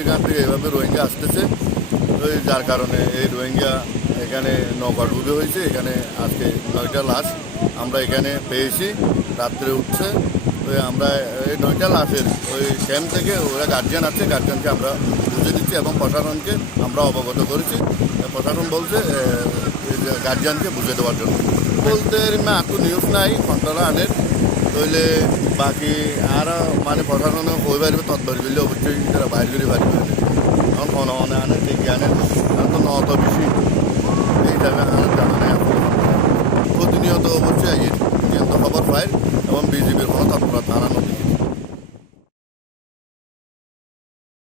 সেখান থেকে এভাবে রোহিঙ্গা আসতেছে। ওই যার কারণে এই রোহিঙ্গা এখানে নৌকা ডুবে হয়েছে। এখানে আজকে নয়টা লাশ আমরা এখানে পেয়েছি। রাত্রে উঠছে। ওই আমরা এই নয়টা লাশের ওই ক্যাম্প থেকে ওরা গার্জিয়ান আছে। গার্জিয়ানকে আমরা বুঝে দিচ্ছি এবং প্রশাসনকে আমরা অবগত করেছি। প্রশাসন বলছে গার্জিয়ানকে বুঝে দেওয়ার জন্য। বলতে তো নিউজ নাই। কন্ট্রোলার আনের তৈলে বাকি আর মানে প্রশাসন কই পারবে তৎপর করলে অবশ্যই তারা বাইর করে পারবে কারণ মানে আনে, ঠিক জানে আর তো নত বেশি এই হিসাবে আনে, জানা নেই প্রতিনিয়ত অবশ্যই কিন্তু খবর পাই